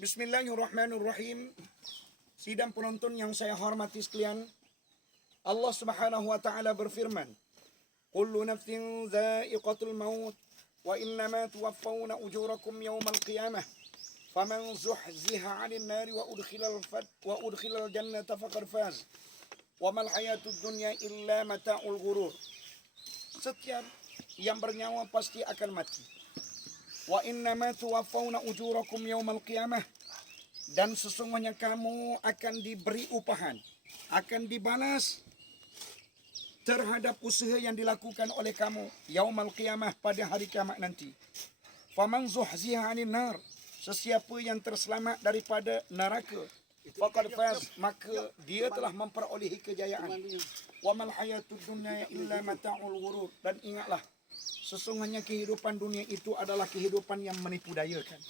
Bismillahirrahmanirrahim. Sidang penonton yang saya hormati sekalian, Allah Subhanahu wa taala berfirman, "Kullu nafsin dha'iqatul maut wa innama tuwaffawna ujurakum yawmal qiyamah. Faman zuhziha 'anil nari wa udkhilal jannata faqad faz. Wa mal hayatud dunya illa mata'ul ghurur." Setiap yang bernyawa pasti akan mati. Wa innama tuwaffawna ujurakum yawmal qiyamah, dan sesungguhnya kamu akan diberi upahan, akan dibalas terhadap usaha yang dilakukan oleh kamu yaumal qiyamah, pada hari kiamat nanti. Faman zuhziha 'anil nar, sesiapa yang terselamat daripada neraka, faqad faz, maka dia telah memperolehi kejayaan. Wa mal hayatud dunya illa mata'ul ghurur, dan ingatlah, sesungguhnya kehidupan dunia itu adalah kehidupan yang menipu dayakan.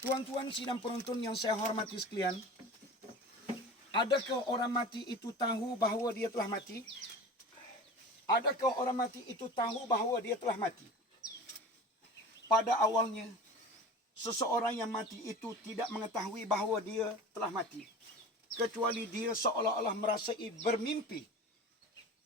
Tuan-tuan sidang penonton yang saya hormati sekalian, adakah orang mati itu tahu bahawa dia telah mati? Adakah orang mati itu tahu bahawa dia telah mati? Pada awalnya, seseorang yang mati itu tidak mengetahui bahawa dia telah mati, kecuali dia seolah-olah merasai bermimpi,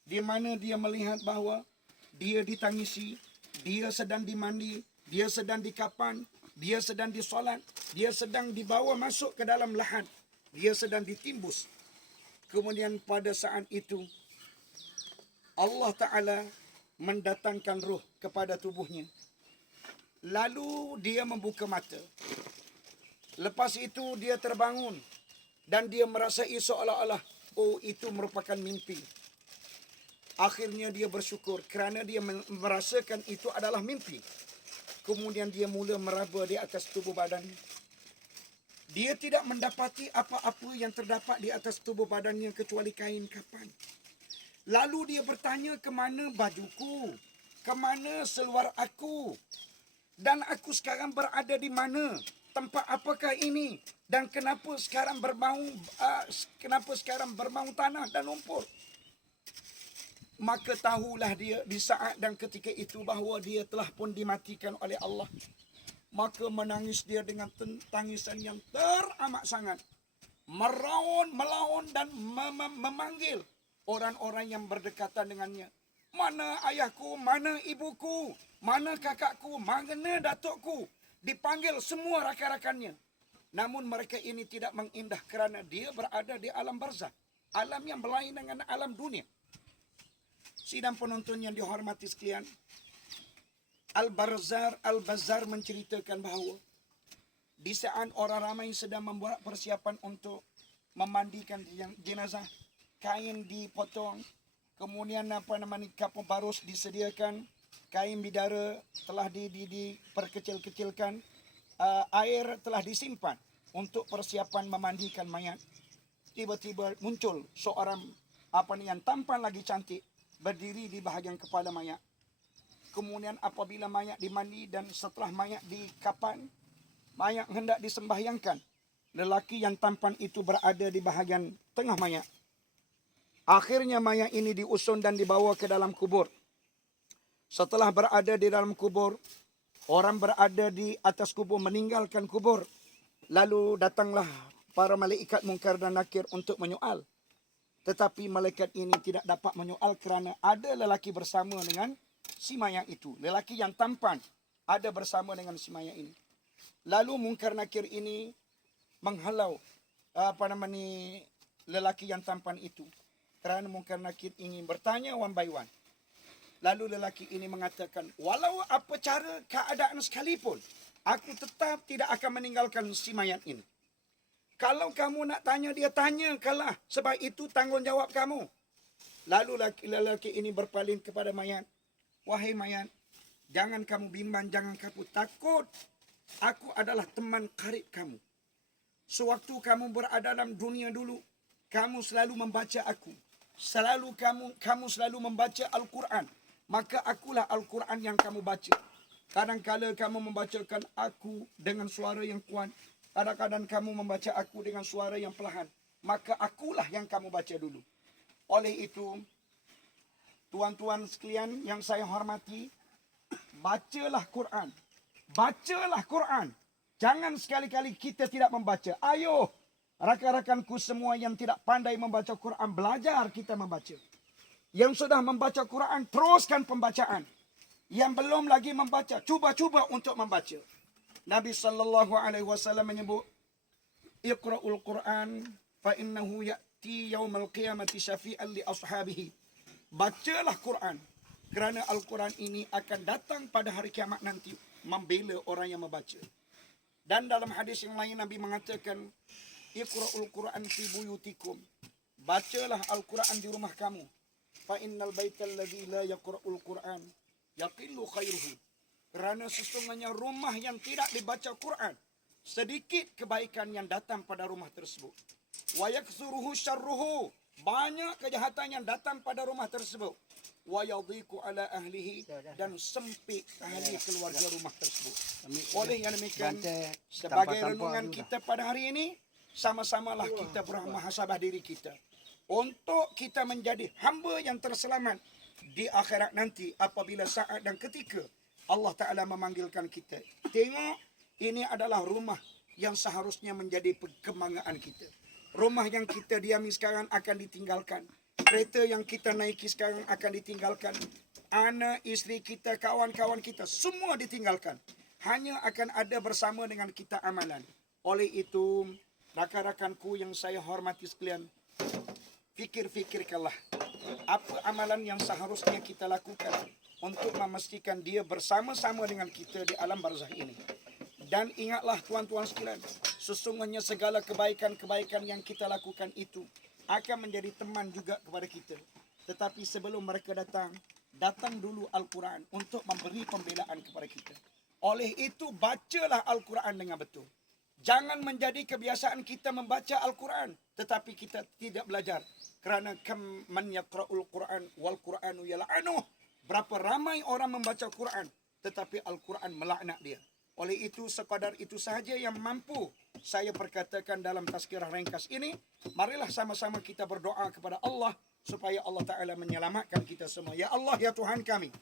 di mana dia melihat bahawa dia ditangisi, dia sedang dimandi, dia sedang dikapan, dia sedang disolat, dia sedang dibawa masuk ke dalam lahat, dia sedang ditimbus. Kemudian pada saat itu Allah Ta'ala mendatangkan roh kepada tubuhnya. Lalu dia membuka mata. Lepas itu dia terbangun dan dia merasai seolah-olah, oh, itu merupakan mimpi. Akhirnya dia bersyukur kerana dia merasakan itu adalah mimpi. Kemudian dia mula meraba di atas tubuh badannya. Dia tidak mendapati apa-apa yang terdapat di atas tubuh badannya kecuali kain kapan. Lalu dia bertanya, ke mana bajuku? Ke mana seluar aku? Dan aku sekarang berada di mana? Tempat apakah ini? Dan kenapa sekarang berbau tanah dan lumpur? Maka tahulah dia di saat dan ketika itu bahawa dia telah pun dimatikan oleh Allah. Maka menangis dia dengan tangisan yang teramat sangat. Meraun, melaun dan memanggil orang-orang yang berdekatan dengannya. Mana ayahku, mana ibuku, mana kakakku, mana datukku. Dipanggil semua rakan-rakannya. Namun mereka ini tidak mengindah kerana dia berada di alam barzakh, alam yang berlain dengan alam dunia. Sidang penonton yang dihormati sekalian, Al-Bazzar menceritakan bahawa di saat orang ramai sedang membuat persiapan untuk memandikan jenazah, kain dipotong, kemudian kapur barus disediakan, kain bidara telah diperkecil-kecilkan, air telah disimpan untuk persiapan memandikan mayat. Tiba-tiba muncul seorang yang tampan lagi cantik, berdiri di bahagian kepala mayat. Kemudian apabila mayat dimandi dan setelah mayat dikapan, mayat hendak disembahyangkan, lelaki yang tampan itu berada di bahagian tengah mayat. Akhirnya mayat ini diusung dan dibawa ke dalam kubur. Setelah berada di dalam kubur, orang berada di atas kubur meninggalkan kubur. Lalu datanglah para malaikat Munkar dan Nakir untuk menyoal. Tetapi malaikat ini tidak dapat menyoal kerana ada lelaki bersama dengan si mayat itu. Lelaki yang tampan ada bersama dengan si mayat ini. Lalu Munkar Nakir ini menghalau lelaki yang tampan itu. Kerana Munkar Nakir ingin bertanya one by one. Lalu lelaki ini mengatakan, walau apa cara keadaan sekalipun, aku tetap tidak akan meninggalkan si mayat ini. Kalau kamu nak tanya dia, tanyakanlah. Sebab itu tanggungjawab kamu. Lalu lelaki ini berpaling kepada mayat. Wahai mayat, jangan kamu bimbang, jangan kamu takut. Aku adalah teman karib kamu. Sewaktu kamu berada dalam dunia dulu, kamu selalu membaca aku. Kamu selalu membaca Al-Quran. Maka akulah Al-Quran yang kamu baca. Kadang-kadang kamu membacakan aku dengan suara yang kuat. Kadang-kadang kamu membaca aku dengan suara yang perlahan. Maka akulah yang kamu baca dulu. Oleh itu, tuan-tuan sekalian yang saya hormati, bacalah Quran. Bacalah Quran. Jangan sekali-kali kita tidak membaca. Ayo, rakan-rakanku semua yang tidak pandai membaca Quran, belajar kita membaca. Yang sudah membaca Quran, teruskan pembacaan. Yang belum lagi membaca, cuba-cuba untuk membaca. Nabi SAW menyebut, Iqra'ul Quran, fa innahu ya'ti yawmal qiyamati syafi'an li ashabihi. Bacalah Quran, kerana Al-Quran ini akan datang pada hari kiamat nanti, membela orang yang membaca. Dan dalam hadis yang lain, Nabi mengatakan, Iqra'ul Quran fi buyutikum. Bacalah Al-Quran di rumah kamu. Fa innal baital ladzi la yaqra'ul Quran yaqillu khairuhu. Kerana sesungguhnya rumah yang tidak dibaca Quran, sedikit kebaikan yang datang pada rumah tersebut. Wa yakthuruhu syarruhu. Banyak kejahatan yang datang pada rumah tersebut. Wa yadhiqu ala ahlihi. Dan sempit ahli keluarga rumah tersebut. Oleh yang demikian, sebagai renungan kita pada hari ini, sama-samalah kita bermuhasabah diri kita. Untuk kita menjadi hamba yang terselamat di akhirat nanti apabila saat dan ketika Allah Ta'ala memanggilkan kita. Tengok, ini adalah rumah yang seharusnya menjadi kebanggaan kita. Rumah yang kita diami sekarang akan ditinggalkan. Kereta yang kita naiki sekarang akan ditinggalkan. Anak, isteri kita, kawan-kawan kita, semua ditinggalkan. Hanya akan ada bersama dengan kita amalan. Oleh itu, rakan-rakanku yang saya hormati sekalian, fikir-fikirkanlah apa amalan yang seharusnya kita lakukan untuk memastikan dia bersama-sama dengan kita di alam barzah ini. Dan ingatlah tuan-tuan sekalian, sesungguhnya segala kebaikan-kebaikan yang kita lakukan itu akan menjadi teman juga kepada kita. Tetapi sebelum mereka datang dulu Al-Quran untuk memberi pembelaan kepada kita. Oleh itu, bacalah Al-Quran dengan betul. Jangan menjadi kebiasaan kita membaca Al-Quran, tetapi kita tidak belajar. Kerana kam man yaqra'ul Quran wal Quranu yal'anuh. Berapa ramai orang membaca Quran, tetapi Al-Quran melaknat dia. Oleh itu, sekadar itu sahaja yang mampu saya perkatakan dalam tazkirah ringkas ini. Marilah sama-sama kita berdoa kepada Allah, supaya Allah Ta'ala menyelamatkan kita semua. Ya Allah, ya Tuhan kami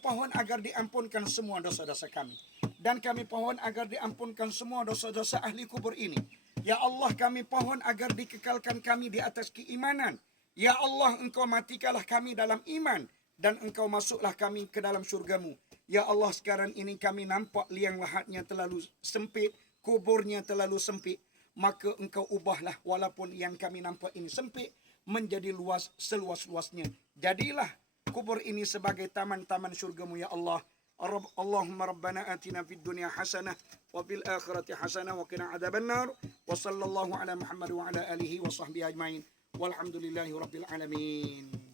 pohon agar diampunkan semua dosa-dosa kami. Dan kami pohon agar diampunkan semua dosa-dosa ahli kubur ini. Ya Allah, kami pohon agar dikekalkan kami di atas keimanan. Ya Allah, Engkau matikanlah kami dalam iman. Dan Engkau masuklah kami ke dalam syurgamu. Ya Allah, sekarang ini kami nampak liang lahatnya terlalu sempit. Kuburnya terlalu sempit. Maka Engkau ubahlah walaupun yang kami nampak ini sempit menjadi luas seluas-luasnya. Jadilah kubur ini sebagai taman-taman syurgamu ya Allah. Allahumma rabbana atina fid dunya hasanah wa fil akhirati hasanah wa qina adzabannar wa sallallahu ala Muhammad wa ala alihi wa sahbihi ajmain walhamdulillahi rabbil alamin.